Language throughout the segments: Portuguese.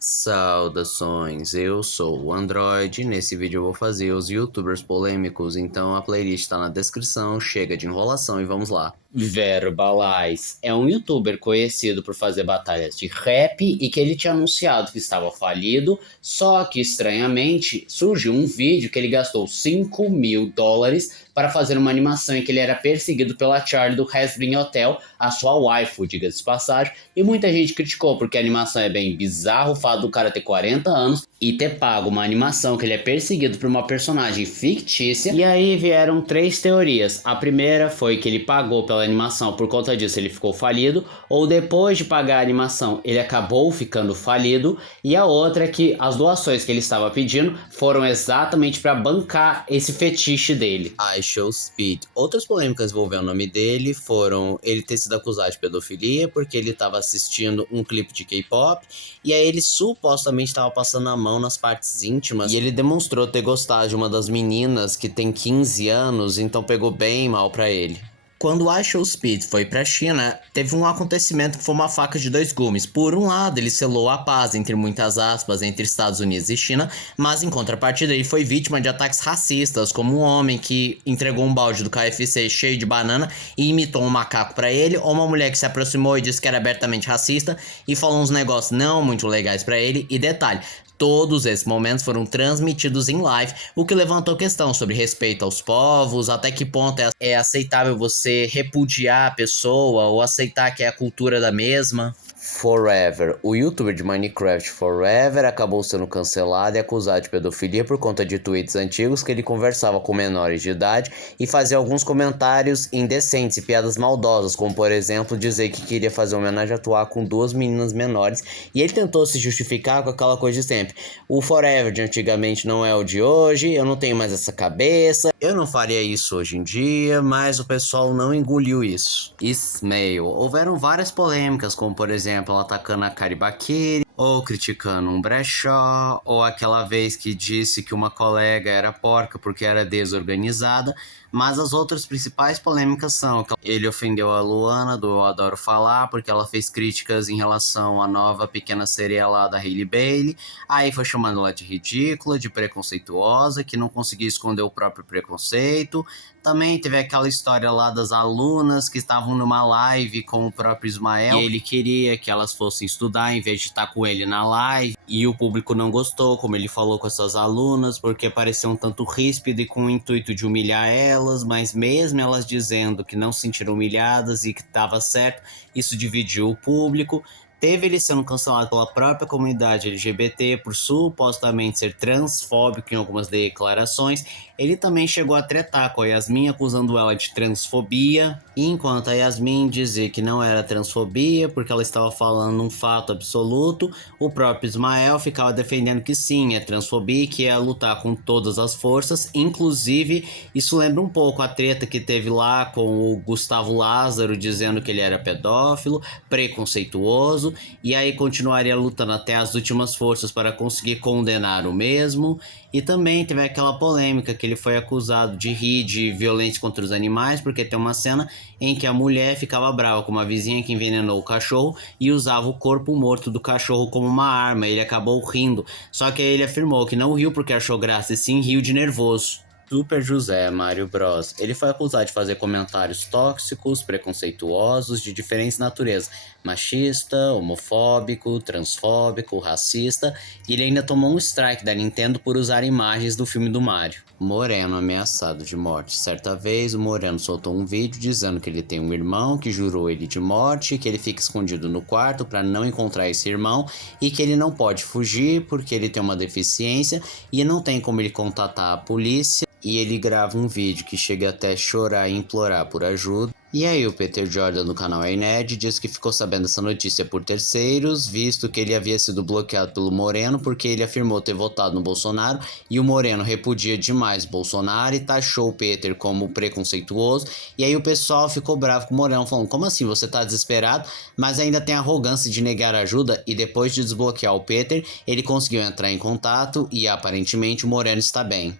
Saudações, eu sou o Android. Nesse vídeo eu vou fazer os youtubers polêmicos, então a playlist está na descrição, chega de enrolação e vamos lá. Verbalais é um youtuber conhecido por fazer batalhas de rap e que ele tinha anunciado que estava falido, só que estranhamente surgiu um vídeo que ele gastou US$ 5.000 para fazer uma animação em que ele era perseguido pela Charlie do Hasbin Hotel, a sua waifu, diga-se de passagem, e muita gente criticou porque a animação é bem bizarra, o fato do cara ter 40 anos e ter pago uma animação que ele é perseguido por uma personagem fictícia. E aí vieram três teorias. A primeira foi que ele pagou pela animação, por conta disso ele ficou falido, ou depois de pagar a animação ele acabou ficando falido, e a outra é que as doações que ele estava pedindo foram exatamente para bancar esse fetiche dele. iShowSpeed. Outras polêmicas envolvendo o nome dele foram ele ter sido acusado de pedofilia porque ele estava assistindo um clipe de K-pop e aí ele supostamente estava passando a mão nas partes íntimas e ele demonstrou ter gostado de uma das meninas que tem 15 anos, então pegou bem mal pra ele. Quando o iShowSpeed foi para a China, teve um acontecimento que foi uma faca de dois gumes. Por um lado, ele selou a paz, entre muitas aspas, entre Estados Unidos e China, mas em contrapartida ele foi vítima de ataques racistas, como um homem que entregou um balde do KFC cheio de banana e imitou um macaco para ele, ou uma mulher que se aproximou e disse que era abertamente racista e falou uns negócios não muito legais para ele. E detalhe, todos esses momentos foram transmitidos em live, o que levantou questão sobre respeito aos povos, até que ponto é aceitável você repudiar a pessoa ou aceitar que é a cultura da mesma. Forever. O youtuber de Minecraft Forever acabou sendo cancelado e acusado de pedofilia por conta de tweets antigos que ele conversava com menores de idade e fazia alguns comentários indecentes e piadas maldosas, como por exemplo dizer que queria fazer uma homenagem a atuar com duas meninas menores, e ele tentou se justificar com aquela coisa de sempre. O Forever de antigamente não é o de hoje, eu não tenho mais essa cabeça, eu não faria isso hoje em dia, mas o pessoal não engoliu isso. Ismail. Houveram várias polêmicas, como por exemplo ela atacando a Karibakiri, ou criticando um brechó, ou aquela vez que disse que uma colega era porca porque era desorganizada, mas as outras principais polêmicas são que ele ofendeu a Luana do Eu Adoro Falar porque ela fez críticas em relação à nova pequena sereia lá da Hailey Bailey, aí foi chamando ela de ridícula, de preconceituosa, que não conseguia esconder o próprio preconceito. Também teve aquela história lá das alunas que estavam numa live com o próprio Ismael e ele queria que elas fossem estudar em vez de estar com ele na live, e o público não gostou, como ele falou com essas alunas, porque parecia um tanto ríspido e com o intuito de humilhar elas, mas mesmo elas dizendo que não se sentiram humilhadas e que estava certo, isso dividiu o público. Teve ele sendo cancelado pela própria comunidade LGBT por supostamente ser transfóbico em algumas declarações. Ele também chegou a tretar com a Yasmin, acusando ela de transfobia, enquanto a Yasmin dizia que não era transfobia porque ela estava falando um fato absoluto. O próprio Ismael ficava defendendo que sim, é transfobia e que ia lutar com todas as forças. Inclusive, isso lembra um pouco a treta que teve lá com o Gustavo Lázaro, dizendo que ele era pedófilo, preconceituoso, e aí continuaria lutando até as últimas forças para conseguir condenar o mesmo. E também teve aquela polêmica que ele foi acusado de rir de violência contra os animais, porque tem uma cena em que a mulher ficava brava com uma vizinha que envenenou o cachorro e usava o corpo morto do cachorro como uma arma. Ele acabou rindo, só que aí ele afirmou que não riu porque achou graça, e sim riu de nervoso. Super José Mario Bros. Ele foi acusado de fazer comentários tóxicos, preconceituosos, de diferentes naturezas, machista, homofóbico, transfóbico, racista, e ele ainda tomou um strike da Nintendo por usar imagens do filme do Mario. Moreno ameaçado de morte. Certa vez, o Moreno soltou um vídeo dizendo que ele tem um irmão que jurou ele de morte, que ele fica escondido no quarto para não encontrar esse irmão e que ele não pode fugir porque ele tem uma deficiência e não tem como ele contatar a polícia. E ele grava um vídeo que chega até chorar e implorar por ajuda. E aí o Peter Jordan do canal iNerd diz que ficou sabendo dessa notícia por terceiros, visto que ele havia sido bloqueado pelo Moreno porque ele afirmou ter votado no Bolsonaro, e o Moreno repudia demais Bolsonaro e taxou o Peter como preconceituoso. E aí o pessoal ficou bravo com o Moreno, falando: como assim, você tá desesperado, mas ainda tem a arrogância de negar ajuda? E depois de desbloquear o Peter, ele conseguiu entrar em contato e aparentemente o Moreno está bem.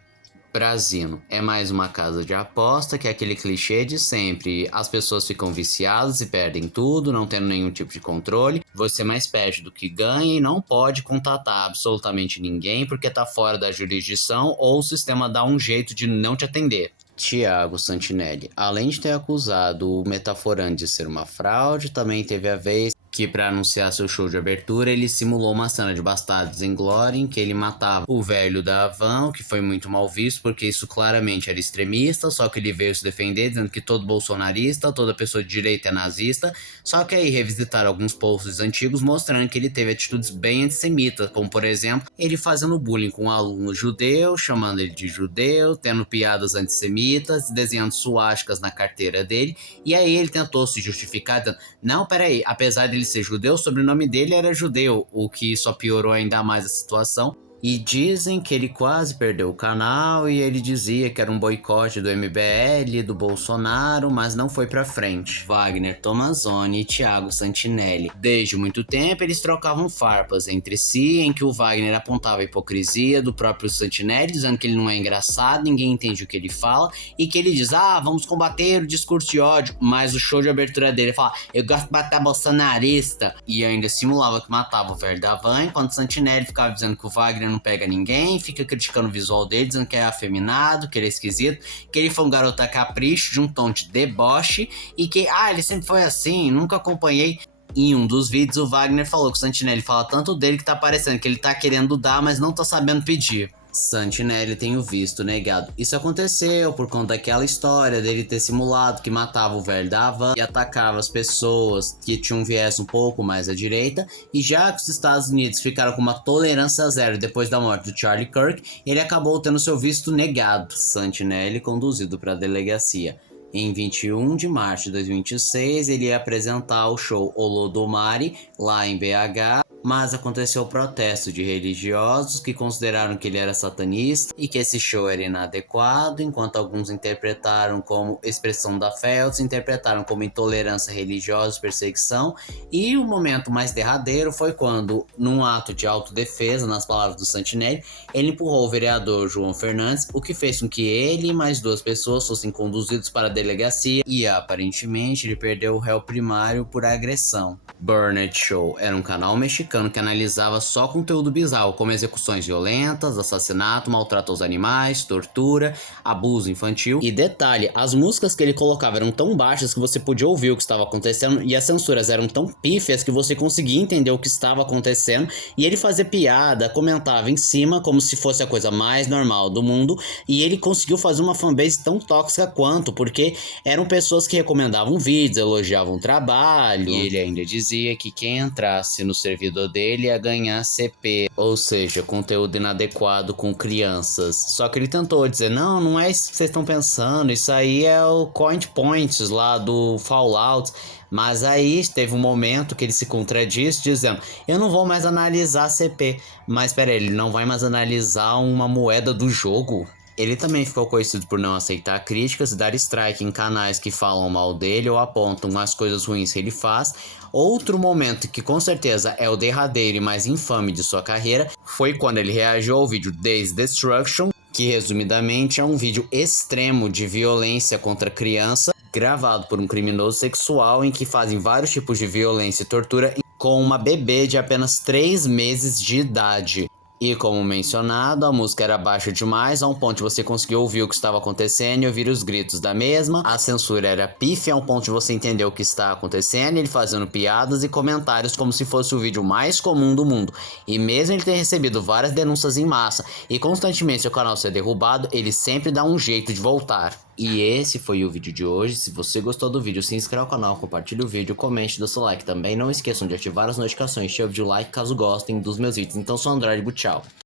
Brasino é mais uma casa de aposta, que é aquele clichê de sempre. As pessoas ficam viciadas e perdem tudo, não tendo nenhum tipo de controle. Você mais perde do que ganha e não pode contatar absolutamente ninguém porque tá fora da jurisdição ou o sistema dá um jeito de não te atender. Thiago Santinelli, além de ter acusado o Metaforando de ser uma fraude, também teve a vez que, para anunciar seu show de abertura, ele simulou uma cena de Bastardos em Glória em que ele matava o velho da Havan, o que foi muito mal visto, porque isso claramente era extremista, só que ele veio se defender dizendo que todo bolsonarista, toda pessoa de direita é nazista, só que aí revisitaram alguns posts antigos mostrando que ele teve atitudes bem antissemitas, como por exemplo, ele fazendo bullying com um aluno judeu, chamando ele de judeu, tendo piadas antissemitas, desenhando suásticas na carteira dele, e aí ele tentou se justificar dizendo, não, peraí, apesar de ele ser judeu, o sobrenome dele era judeu, o que só piorou ainda mais a situação. E dizem que ele quase perdeu o canal e ele dizia que era um boicote do MBL, do Bolsonaro, mas não foi pra frente. Wagner Tomazoni e Thiago Santinelli. Desde muito tempo eles trocavam farpas entre si, em que o Wagner apontava a hipocrisia do próprio Santinelli, dizendo que ele não é engraçado, ninguém entende o que ele fala, e que ele diz, vamos combater o discurso de ódio, mas o show de abertura dele fala, eu gosto de matar bolsonarista, e ainda simulava que matava o velho da van, enquanto Santinelli ficava dizendo que o Wagner não pega ninguém, fica criticando o visual dele, dizendo que é afeminado, que ele é esquisito, que ele foi um garoto a capricho, de um tom de deboche, e que, ele sempre foi assim, nunca acompanhei. Em um dos vídeos, o Wagner falou que o Santinelli fala tanto dele que tá parecendo que ele tá querendo dar, mas não tá sabendo pedir. Santinelli tem o visto negado. Isso aconteceu por conta daquela história dele ter simulado que matava o velho da Havan e atacava as pessoas que tinham um viés um pouco mais à direita, e já que os Estados Unidos ficaram com uma tolerância zero depois da morte do Charlie Kirk, ele acabou tendo seu visto negado. Santinelli conduzido para a delegacia. Em 21 de março de 2026, ele ia apresentar o show Holodomari lá em BH, mas aconteceu o protesto de religiosos que consideraram que ele era satanista e que esse show era inadequado, enquanto alguns interpretaram como expressão da fé, outros interpretaram como intolerância religiosa e perseguição. E o momento mais derradeiro foi quando, num ato de autodefesa, nas palavras do Santinelli, ele empurrou o vereador João Fernandes, o que fez com que ele e mais duas pessoas fossem conduzidos para a delegacia e aparentemente ele perdeu o réu primário por agressão. Burnett Show era um canal mexicano que analisava só conteúdo bizarro, como execuções violentas, assassinato, maltrato aos animais, tortura, abuso infantil. E detalhe, as músicas que ele colocava eram tão baixas que você podia ouvir o que estava acontecendo, e as censuras eram tão pífias que você conseguia entender o que estava acontecendo, e ele fazia piada, comentava em cima como se fosse a coisa mais normal do mundo, e ele conseguiu fazer uma fanbase tão tóxica quanto, porque eram pessoas que recomendavam vídeos, elogiavam o trabalho, e ele ainda dizia que quem entrasse no servidor dele ia ganhar CP, ou seja, conteúdo inadequado com crianças. Só que ele tentou dizer, não é isso que vocês estão pensando, isso aí é o Coin Points lá do Fallout. Mas aí teve um momento que ele se contradisse dizendo, eu não vou mais analisar CP, mas peraí, ele não vai mais analisar uma moeda do jogo? Ele também ficou conhecido por não aceitar críticas e dar strike em canais que falam mal dele ou apontam as coisas ruins que ele faz. Outro momento que com certeza é o derradeiro e mais infame de sua carreira foi quando ele reagiu ao vídeo Days Destruction, que resumidamente é um vídeo extremo de violência contra criança, gravado por um criminoso sexual em que fazem vários tipos de violência e tortura com uma bebê de apenas 3 meses de idade. E como mencionado, a música era baixa demais, a um ponto de você conseguir ouvir o que estava acontecendo e ouvir os gritos da mesma. A censura era pífia, a um ponto de você entender o que está acontecendo, ele fazendo piadas e comentários como se fosse o vídeo mais comum do mundo. E mesmo ele ter recebido várias denúncias em massa e constantemente seu canal ser derrubado, ele sempre dá um jeito de voltar. E esse foi o vídeo de hoje. Se você gostou do vídeo, se inscreva no canal, compartilhe o vídeo, comente, dê seu like. Também não esqueçam de ativar as notificações, chave de like caso gostem dos meus vídeos. Então sou Android, tchau.